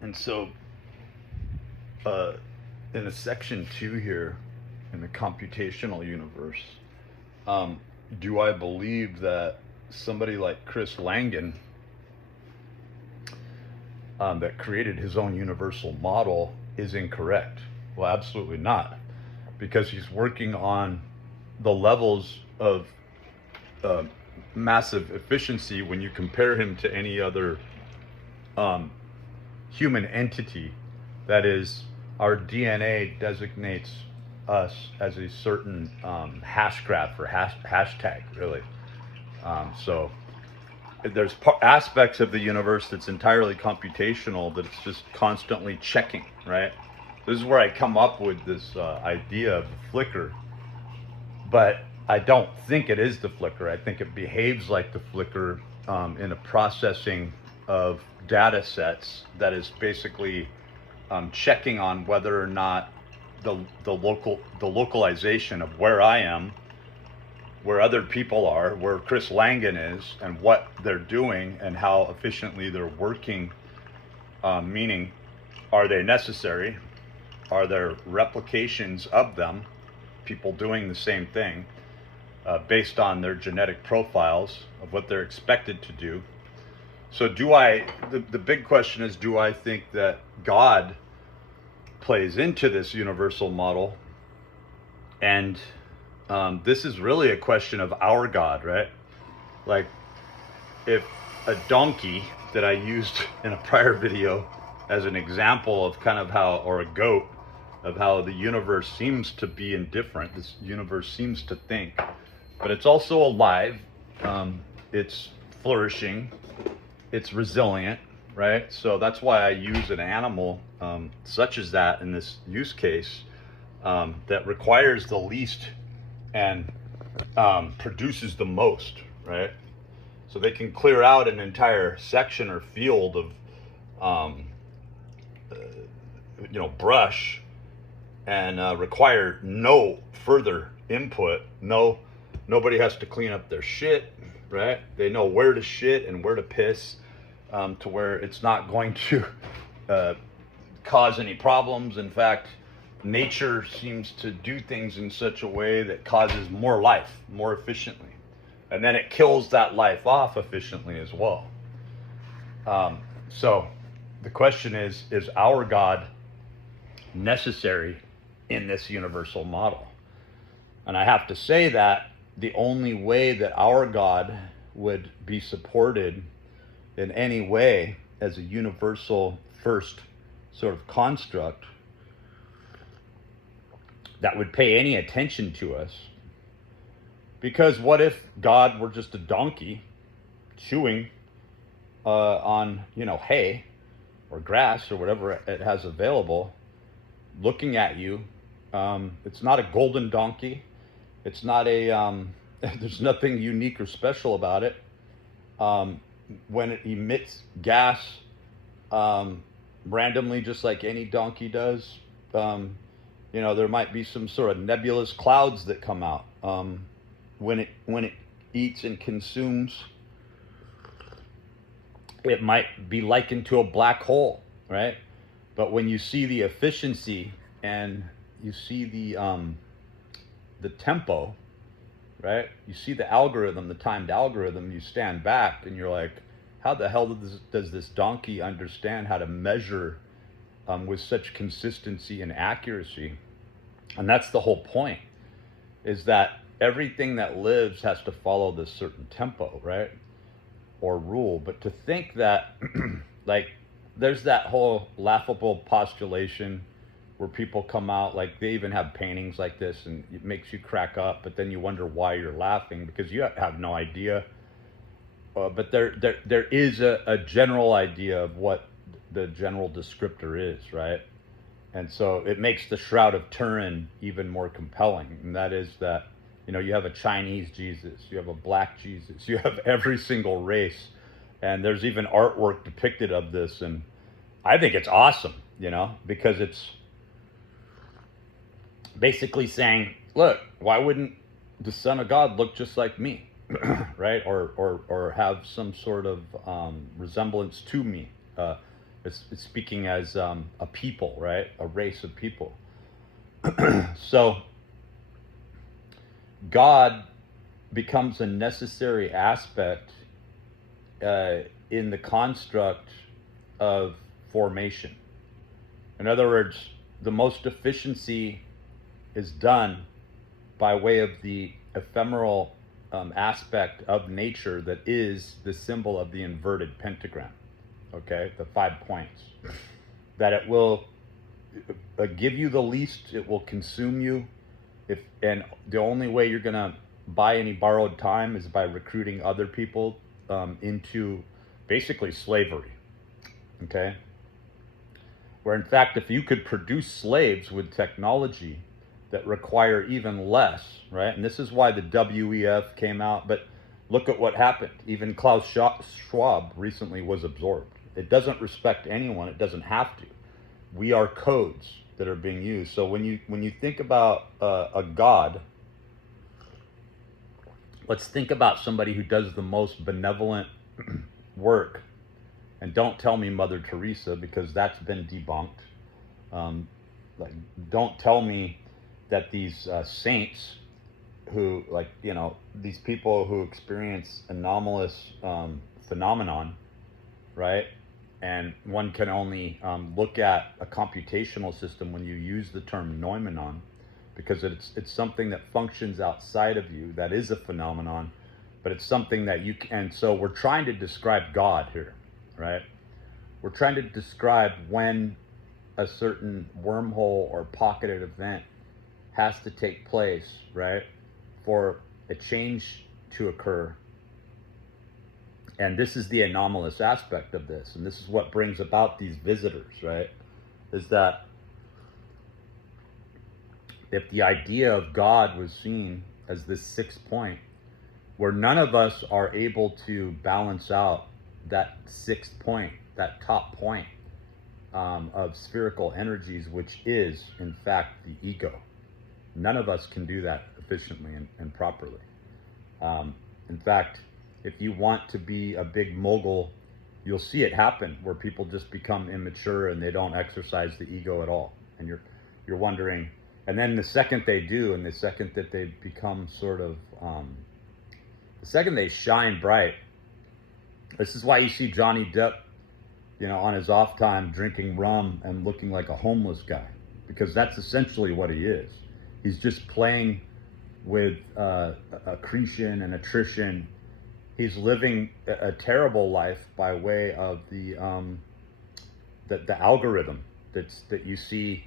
And so, in a section 2 here, in the computational universe, um, do I believe that somebody like Chris Langan, that created his own universal model, is incorrect? Well, absolutely not, because he's working on the levels of uh, massive efficiency when you compare him to any other um, human entity. That is, our DNA designates us as a certain hashgraph or hashtag, really. So there's aspects of the universe that's entirely computational, that it's just constantly checking, right? This is where I come up with this idea of the flicker, but I don't think it is the flicker. I think it behaves like the flicker in a processing of data sets that is basically checking on whether or not the localization of where I am, where other people are, where Chris Langan is, and what they're doing and how efficiently they're working. Meaning, are they necessary? Are there replications of them, people doing the same thing, based on their genetic profiles of what they're expected to do? So the big question is, do I think that God plays into this universal model? And this is really a question of our God, right? Like, if a donkey that I used in a prior video as an example of kind of how, or a goat, of how the universe seems to be indifferent, this universe seems to think, but it's also alive, it's flourishing, it's resilient, right? So that's why I use an animal such as that in this use case, that requires the least and produces the most, right? So they can clear out an entire section or field of, brush, and require no further input. Nobody has to clean up their shit, right? They know where to shit and where to piss, to where it's not going to cause any problems. In fact, nature seems to do things in such a way that causes more life more efficiently, and then it kills that life off efficiently as well. So the question is our God necessary in this universal model? And I have to say that the only way that our God would be supported in any way as a universal first sort of construct that would pay any attention to us, because what if God were just a donkey chewing on hay or grass or whatever it has available, looking at you? It's not a golden donkey. It's not a there's nothing unique or special about it. When it emits gas randomly, just like any donkey does, there might be some sort of nebulous clouds that come out when it eats and consumes. It might be likened to a black hole, right? But when you see the efficiency and you see the tempo, right? You see the algorithm, the timed algorithm, you stand back and you're like, how the hell does this donkey understand how to measure with such consistency and accuracy? And that's the whole point, is that everything that lives has to follow this certain tempo, right? Or rule. But to think that, like, there's that whole laughable postulation where people come out, like, they even have paintings like this, and it makes you crack up, but then you wonder why you're laughing, because you have no idea. But there is a general idea of what the general descriptor is, right? And so it makes the Shroud of Turin even more compelling, and that is that, you have a Chinese Jesus, you have a black Jesus, you have every single race, and there's even artwork depicted of this, and I think it's awesome, because it's basically saying, look, why wouldn't the Son of God look just like me, right? Or have some sort of resemblance to me. It's speaking as a people, right? A race of people. So God becomes a necessary aspect uh, in the construct of formation. In other words, the most efficiency is done by way of the ephemeral aspect of nature that is the symbol of the inverted pentagram, okay, the 5 points. That it will give you the least, it will consume you. And the only way you're gonna buy any borrowed time is by recruiting other people into basically slavery, okay? Where in fact, if you could produce slaves with technology that require even less, right? And this is why the WEF came out, but look at what happened. Even Klaus Schwab recently was absorbed. It doesn't respect anyone, it doesn't have to. We are codes that are being used. So when you think about a god, let's think about somebody who does the most benevolent work. And don't tell me Mother Teresa, because that's been debunked. Like, don't tell me that these saints who, like, you know, these people who experience anomalous phenomenon, right? And one can only look at a computational system when you use the term noumenon, because it's something that functions outside of you, that is a phenomenon, but it's something that you can. And so we're trying to describe God here, right? We're trying to describe when a certain wormhole or pocketed event has to take place, right, for a change to occur. And this is the anomalous aspect of this, and this is what brings about these visitors, right? Is that if the idea of God was seen as this 6 point, where none of us are able to balance out that 6 point, that top point of spherical energies, which is in fact the ego. None of us can do that efficiently and properly. In fact, if you want to be a big mogul, you'll see it happen where people just become immature and they don't exercise the ego at all. And you're wondering, and then the second they do, and the second that they become sort of, the second they shine bright, this is why you see Johnny Depp, you know, on his off time drinking rum and looking like a homeless guy, because that's essentially what he is. He's just playing with accretion and attrition. He's living a terrible life by way of the algorithm that you see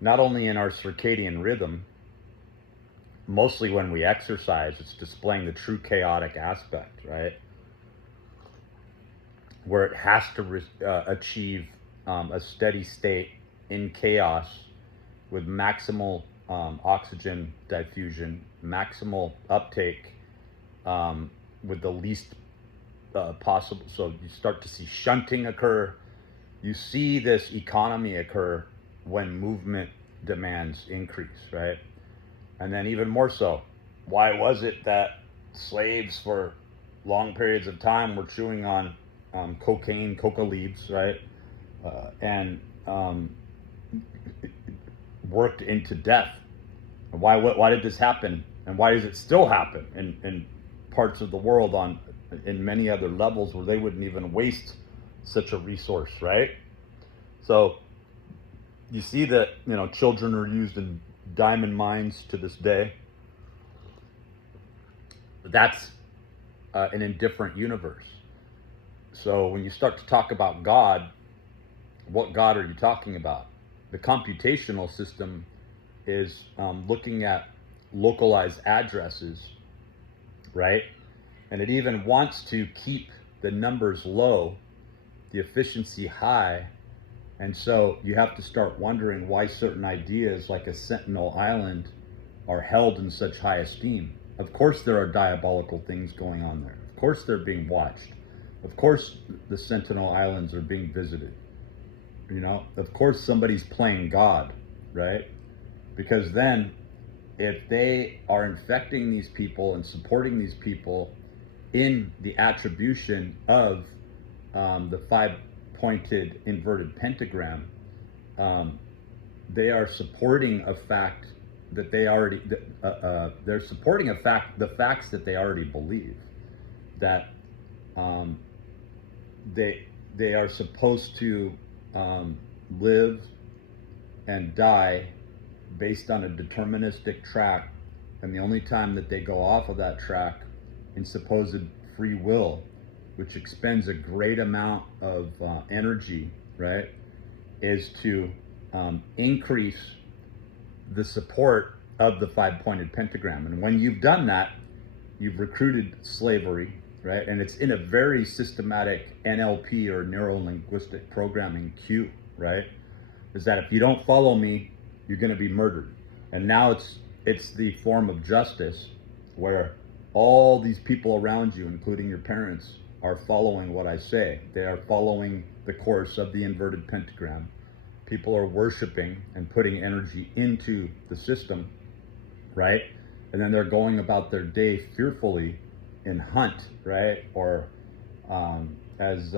not only in our circadian rhythm. Mostly when we exercise, it's displaying the true chaotic aspect, right? Where it has to achieve a steady state in chaos with maximal oxygen diffusion, maximal uptake, with the least possible. So you start to see shunting occur. You see this economy occur when movement demands increase, right? And then even more so, why was it that slaves for long periods of time were chewing on cocaine, coca leaves, right? And worked into death. And why did this happen? And why does it still happen in parts of the world in many other levels where they wouldn't even waste such a resource, right? So you see that, you know, children are used in diamond mines to this day. That's an indifferent universe. So when you start to talk about God, what God are you talking about? The computational system is looking at localized addresses, right? And it even wants to keep the numbers low, the efficiency high. And so you have to start wondering why certain ideas like a Sentinel Island are held in such high esteem. Of course there are diabolical things going on there. Of course they're being watched. Of course the Sentinel Islands are being visited. You know, of course somebody's playing God, right? Because then if they are infecting these people and supporting these people in the attribution of the 5 5-pointed inverted pentagram, they are supporting a fact that they already, they're supporting the facts that they already believe, that they are supposed to live and die based on a deterministic track, and the only time that they go off of that track in supposed free will, which expends a great amount of energy, right, is to increase the support of the 5-pointed pentagram. And when you've done that, you've recruited slavery, right? And it's in a very systematic NLP or neuro-linguistic programming cue, right? Is that if you don't follow me, you're going to be murdered. And now it's the form of justice where all these people around you, including your parents, are following what I say. They are following the course of the inverted pentagram. People are worshiping and putting energy into the system, right? And then they're going about their day fearfully in hunt, right? Or as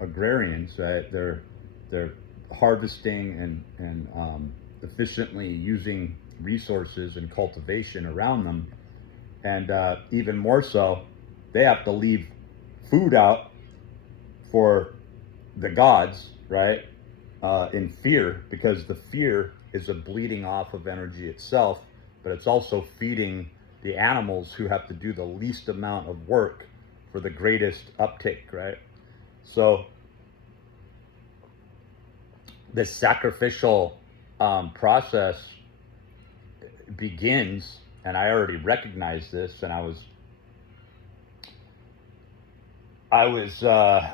agrarians, right? They're harvesting and efficiently using resources and cultivation around them. And even more so, they have to leave food out for the gods, right? In fear, because the fear is a bleeding off of energy itself, but it's also feeding the animals who have to do the least amount of work for the greatest uptake, right? So this sacrificial process begins, and I already recognized this, and I was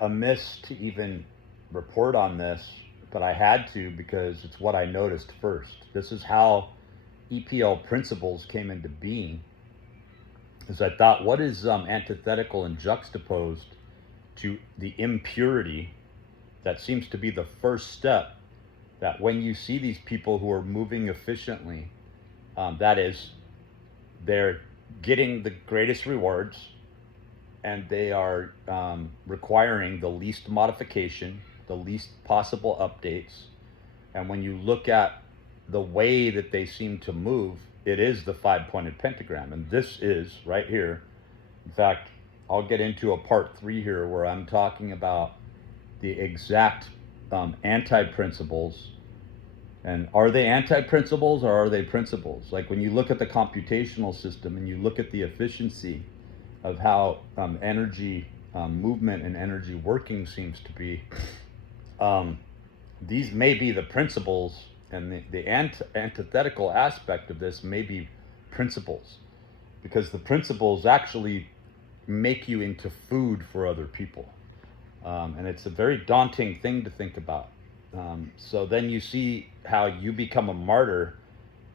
amiss to even report on this, but I had to because it's what I noticed first. This is how EPL principles came into being. Is I thought, what is antithetical and juxtaposed to the impurity that seems to be the first step, that when you see these people who are moving efficiently, that is, they're getting the greatest rewards, and they are requiring the least modification, the least possible updates. And when you look at the way that they seem to move, it is the 5-pointed pentagram. And this is right here. In fact, I'll get into a part 3 here where I'm talking about the exact anti-principles. And are they anti-principles or are they principles? Like when you look at the computational system and you look at the efficiency of how energy movement and energy working seems to be, these may be the principles, and the antithetical aspect of this may be principles, because the principles actually make you into food for other people. And it's a very daunting thing to think about. So then you see how you become a martyr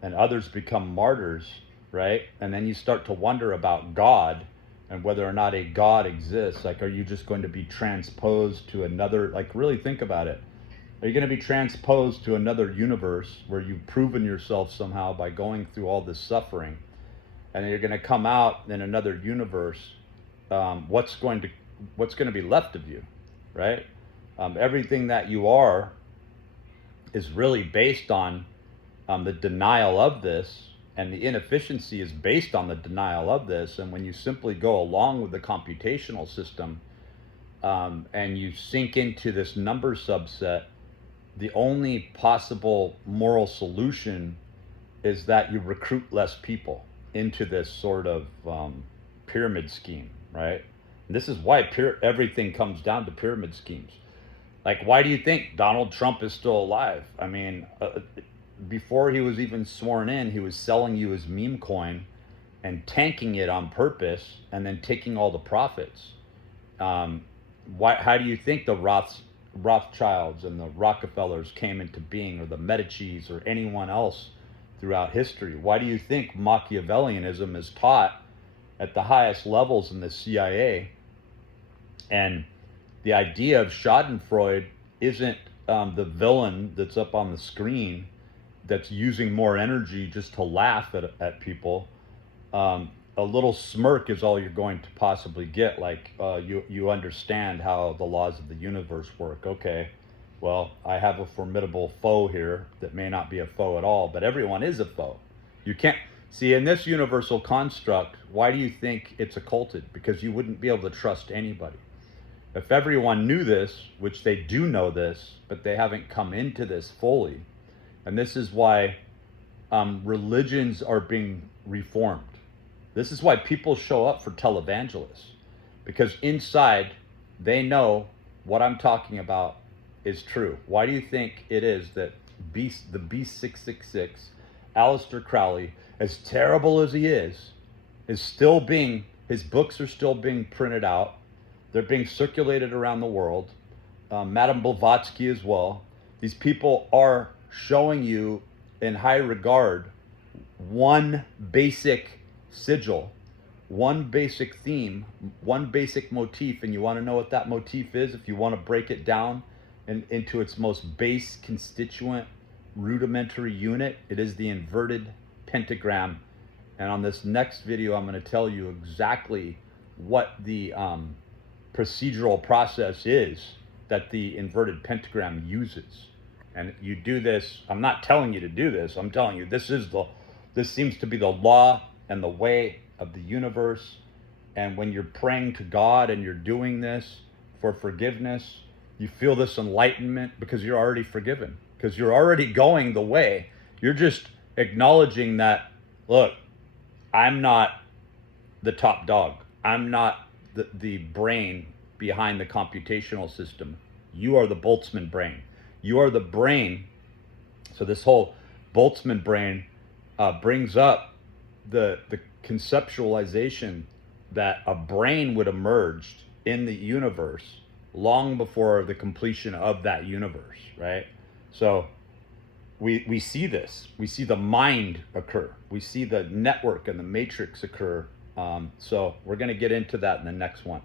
and others become martyrs, right? And then you start to wonder about God and whether or not a God exists. Like, are you just going to be transposed to another, like, really think about it. Are you going to be transposed to another universe where you've proven yourself somehow by going through all this suffering, and then you're going to come out in another universe? What's going to be left of you, right? Everything that you are is really based on the denial of this, and the inefficiency is based on the denial of this. And when you simply go along with the computational system and you sink into this number subset, the only possible moral solution is that you recruit less people into this sort of pyramid scheme, right? And this is why everything comes down to pyramid schemes. Like, why do you think Donald Trump is still alive? I mean, before he was even sworn in, he was selling you his meme coin and tanking it on purpose and then taking all the profits. How do you think the Rothschilds and the Rockefellers came into being, or the Medicis, or anyone else throughout history? Why do you think Machiavellianism is taught at the highest levels in the CIA? And the idea of Schadenfreude isn't the villain that's up on the screen that's using more energy just to laugh at people. a little smirk is all you're going to possibly get. Like, you understand how the laws of the universe work. Okay, well, I have a formidable foe here that may not be a foe at all, but everyone is a foe. You can't see in this universal construct. Why do you think it's occulted? Because you wouldn't be able to trust anybody. If everyone knew this, which they do know this, but they haven't come into this fully, and this is why religions are being reformed. This is why people show up for televangelists, because inside they know what I'm talking about is true. Why do you think it is that the B666, Aleister Crowley, as terrible as he is still being, his books are still being printed out. They're being circulated around the world. Madame Blavatsky as well. These people are showing you in high regard one basic sigil, one basic theme, one basic motif. And you want to know what that motif is? If you want to break it down into its most base constituent rudimentary unit, it is the inverted pentagram. And on this next video, I'm going to tell you exactly what the procedural process is that the inverted pentagram uses. And you do this, I'm not telling you to do this, I'm telling you this seems to be the law and the way of the universe. And when you're praying to God and you're doing this for forgiveness, you feel this enlightenment because you're already forgiven, because you're already going the way. You're just acknowledging that, look, I'm not the top dog. I'm not the brain behind the computational system. You are the Boltzmann brain. You are the brain. So this whole Boltzmann brain brings up the conceptualization that a brain would emerge in the universe long before the completion of that universe, right? So we see this. We see the mind occur. We see the network and the matrix occur. So we're going to get into that in the next one.